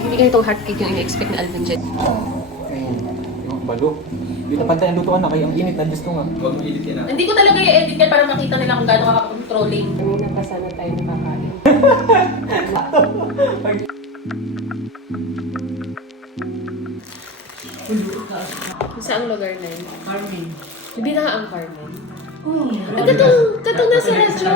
Hindi ganitong hot cake yung ina-expect na Alvin Jet. Yung balo. Hindi na pantay ang lutuan na kayo. Ang init na gusto nga. Huwag mo edit na. Hindi ko talaga i-edit yan para makita nila kung gaano ka-controlling. Kanina pa sana tayo nakakain. Saan lugar na yun? Carmen. Hindi na ang Carmen. Oo. Katong nasa radyo.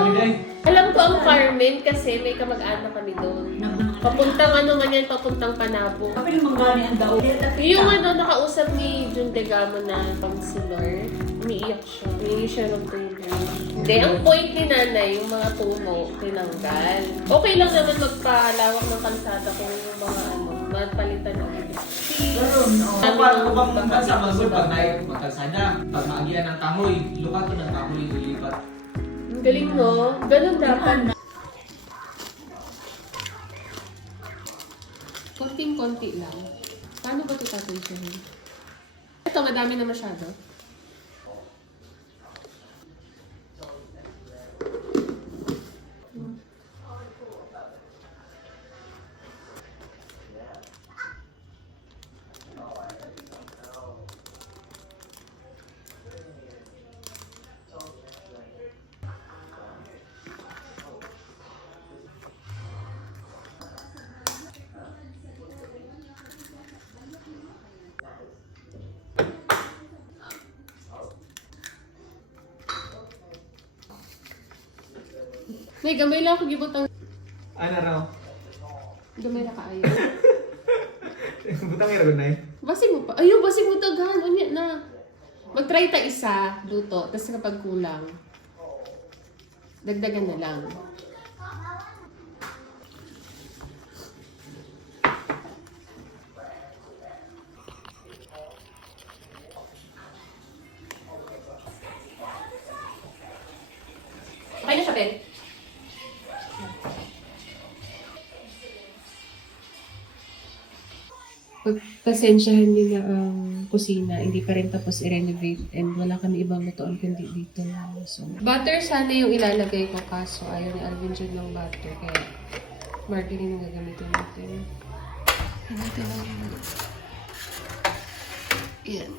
Alam ko ang Carmen kasi may kamag-anak kami doon. Papuntang ano man yan, papuntang Panabo. Kapag yung manggani ang daw. Yung ano, nakausap ni Jun Degamo na pangsilor, umiiyak siya. Umiiyak siya ng tulong. Hindi, ang point ni nanay, yung mga tumo, tinanggal. Okay lang naman magpalawak ng kalsada kung yung mga ano, magpalitan ng Pero, no. Paano bang bansa magsud pag naik magkalsada? Pag maagian ng kahoy, lukato ng kahoy ilipat. Ang galing, no? Ganun dapat. Konting-konti lang. Paano ba ito tatansiyahin? Ito, madami na masyado. May gamay lang ako gibutang. Ano raw? Gamay na kaayo. Butang ira na eh. Basig mo pa. Ayun, basig mo taghan. Unya na. Mag-try ta isa, luto. Tapos kapag kulang, dagdagan na lang. Okay na siya, Ben? Pagpasensyahan niyo na ang kusina, hindi pa rin tapos i-renovate and wala kami ibang lutoan kundi dito lang. So, butter sana yung ilalagay ko kaso ayaw ni Alvin dyan ng butter kaya margarine yung gagamitin natin. Ito lang. Yan.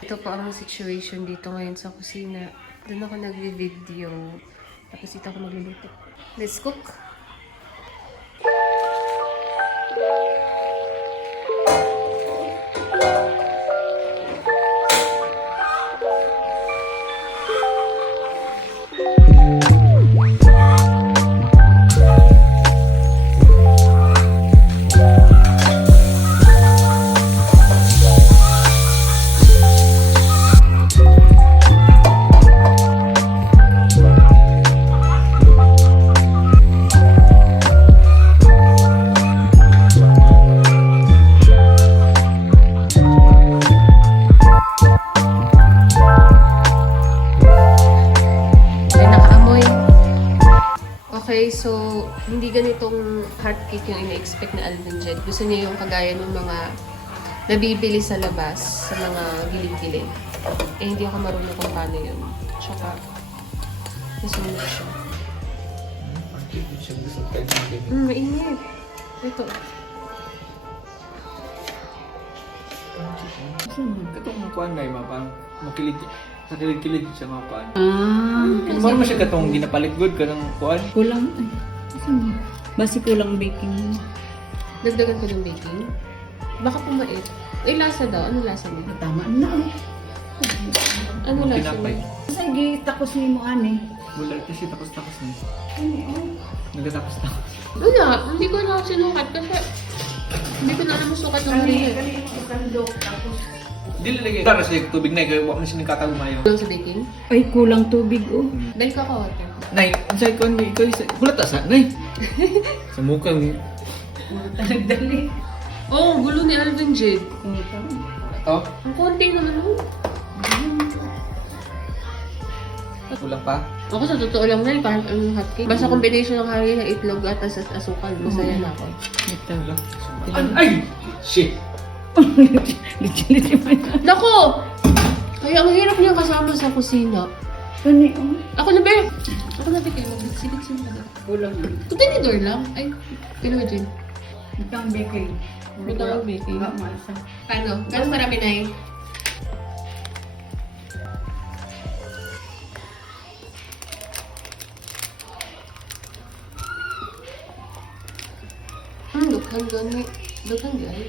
Ito po ang situation dito ngayon sa kusina. Doon ako nagvi-video. Tapos dito ako magluluto. Let's cook! Okay, so hindi ganitong hot cake yung ina-expect na Alvin Jet. Gusto niya yung kagaya ng mga nabibili sa labas, sa mga giling-giling. Eh, hindi ako marunong kung paano yun. Tsaka, nasunod siya. Mainit. Ito. Katong mga kuan na mapang makilig sa kilig-kilig siya mga kuan. Ah. Maro mo siya katong ginapalit good kanang kuan. Kulang. Ay, asan mo? Basi kulang baking. Dagdagan ko ng baking. Baka pumait. Eh, lasa daw. Ano lasa niya? Tama na. Ano lasa Tinapay. niya? Sige, takos ni mo ani. Wala kasi tapos-tapos na. Nagtatapos-tapos. Wala. Hindi ko na sinukat kasi hindi ko na alam ang sukat ng Maria. Dili lagi. Para sa tubig na kaya wa man siya nakatagumayo. Kulang sa baking? Ay, kulang tubig oh. Dahil ka water. Nay, unsay kuan ni ikaw gulat sa nay. Sa mukha mo. Talagdali. Oh, gulo ni Alvin Jade. Ito, Ang konti naman mo. kulang pa. Ako sa totoo lang na kahit ang hotcake. Basta combination ng harina, itlog, gatas at asukal. Masaya na ako. Ito. Ay! Shit! Lichi-lichi pa na. Nako! Kaya ang hirap niya kasama sa kusina. Kani, oh. Ako na, Bear! Ako na, Bear. Silid-silid na daw. Kulang na. Ito tinidor lang. Ay, pinawa dyan. Itang baking. Itang baking. Wala maasa. Paano? Gano'ng marami na eh? Dukhang gani. Dukhang gani.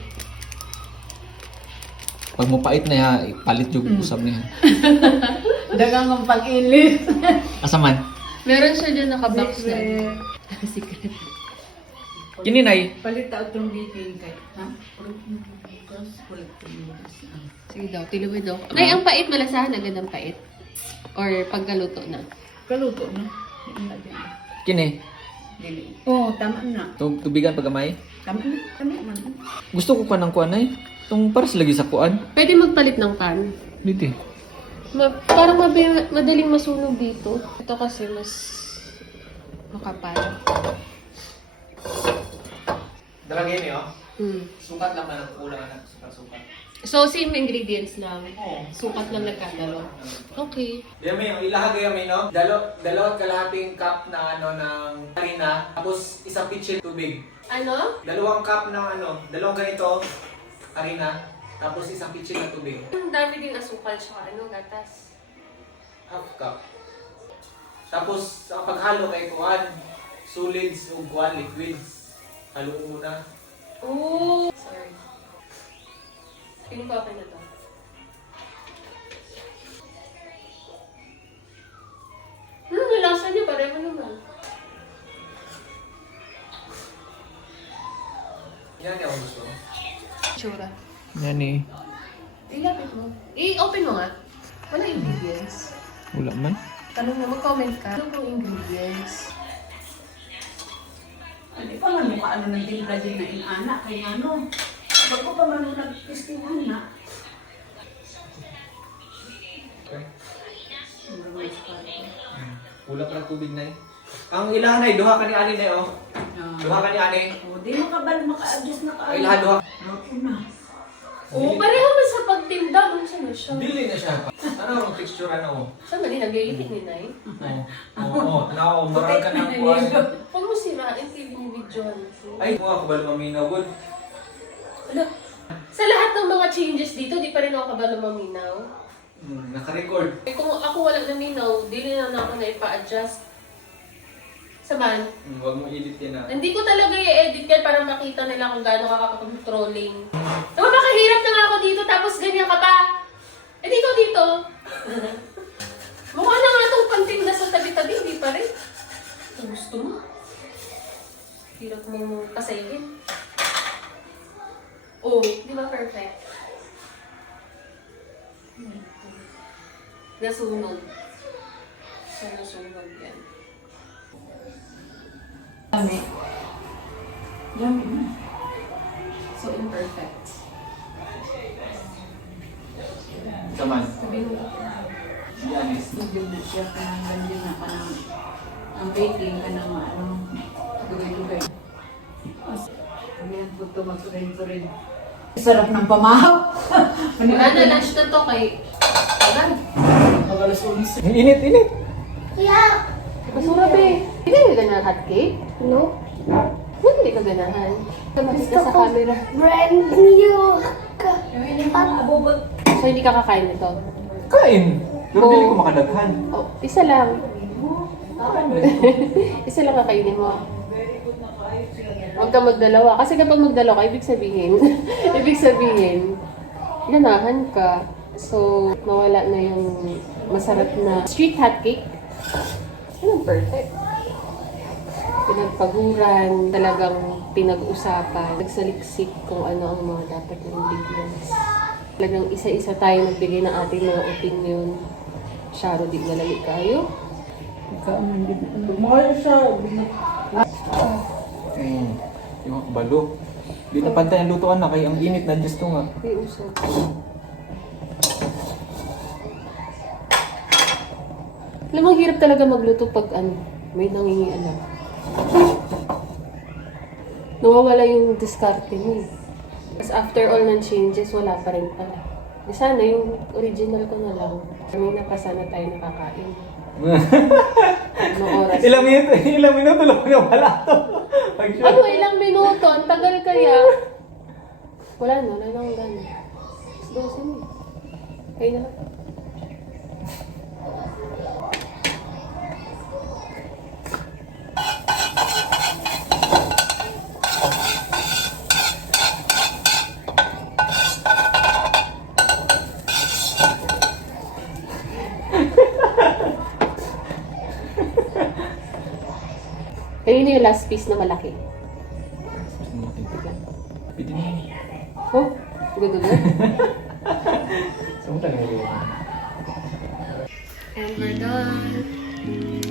Pag mo pait na ya, palit yung usap niya. Dagang ang pag-ilis. Asa man? Meron siya dyan naka-box na. Secret. Kini nay. Palit out yung baking kay. Ha? Sige daw, tilawin daw. Nay, ang pait, malasahan agad ang pait. Or pagkaluto na. Kaluto na. Kini. Oo, tama na. Tubigan pagamay. Tama na. Tama man. Gusto ko pa ng kuan ay. Tong pares lagi sa kuan. Pwede magpalit ng pan. Dito. Parang madaling masunog dito. Ito kasi mas makapal. Dalagay niyo. Hmm. Sukat lang na nagkulang na sukat. So, same ingredients lang. Oo. Sukat lang nagkatalo. Okay. Diyan may yung ilahagay may no. Dalawat kalahating cup na ano ng harina tapos isang pitchin tubig. Ano? Dalawang cup ng ano, dalawang ganito harina tapos isang pitchin na tubig. Ang dami din asukal tsaka gatas. Half cup. Tapos ang paghalo kay kuan solids ug kuan liquids. Haluin muna. Oh! Sorry. Piling ko open na to. Lasa niyo, pareho naman. Yan yung gusto. Tsura. Yan eh. Ilapit mo. I-open mo nga. Wala ingredients. Wala man. Tanong mo, mag-comment ka. Ano pong ingredients? Hindi pa man mukha ano ng timpla din na inana. Kaya ano. Bago pa man nag-testingan na. Okay. Wala pa ng tubig na eh. Ang ilahan ay duha ka ni ani na oh. Duha ka ni ani. O, di maka-adjust na ka. Ay ilahan duha. Ako na. Oo, pareho man sa pagtinda. Ano siya na siya? Dili na siya. Ano ang texture ano? Saan ba din? Naglilipit ni Nay? Oo. Now, maral ka ng kuwan. Huwag mo sirain TV ni video. Ay, kung ako ba lumaminaw good? Ano? Sa lahat ng mga changes dito, di pa rin ako kabalo maminaw. Naka-record. Eh, kung ako walang naminaw, dili na ako na ipa-adjust. Saman, Huwag mo edit yan na. hindi ko talaga i-edit yan para makita nila kung gaano kakaka-controlling. Napakahirap na nga ako dito, tapos ganyan ka pa. Eh, dito. Mukha na nga itong pantinda sa tabi-tabi, hindi pa rin. Ito gusto mo. Hirap mo pasayin. Oh, di ba perfect? Nasunog. Sana nasunog yan. Dami. Dami na. So imperfect. Saman. Sabi mo. Si Anis. Hindi siya ka ng ganyan na ka ng ang baking ka ng ano. Dugay-dugay. Ayan po ito magsurin-surin. Sarap ng pamahaw. Wala na, lunch na to kay... Alam. Init. Basura be. Hindi ka ganahan hot cake? No. Hindi ka ganahan. Tumatis ka sa camera. Brand new. So hindi ka kakain nito? Kain. Pero dili ko makadaghan. Oh, isa lang. Isa lang kakainin mo. Huwag ka magdalawa. Kasi kapag magdalawa ka, ibig sabihin, ganahan ka. So, nawala na yung masarap na street hot cake. Ano, perfect. Pinagpaguran, talagang pinag-usapan, nagsaliksik kung ano ang mga dapat ng ingredients. Talagang isa-isa tayo nagbigay ng ating mga opinion. Sharo, di malali kayo. Mahal siya. Yung balo. Di na pantay ang lutuan na kay ang init na just to nga. May usap. Alam mo, ang hirap talaga magluto pag may nangingialam. Nawawala yung diskarte mo eh. Tapos after all ng changes, wala pa rin pala. Sana yung original ko na lang. Kami na pa sana tayo nakakain. Anong oras? Ilang minuto lang wala to. Ano, ilang minuto? Ang tagal kaya. Wala na akong gana. 12 na. Kaya na lang. Ayun yung last piece na malaki. Pwede na. Oh, good na. Sumutan nga rin. And we're done.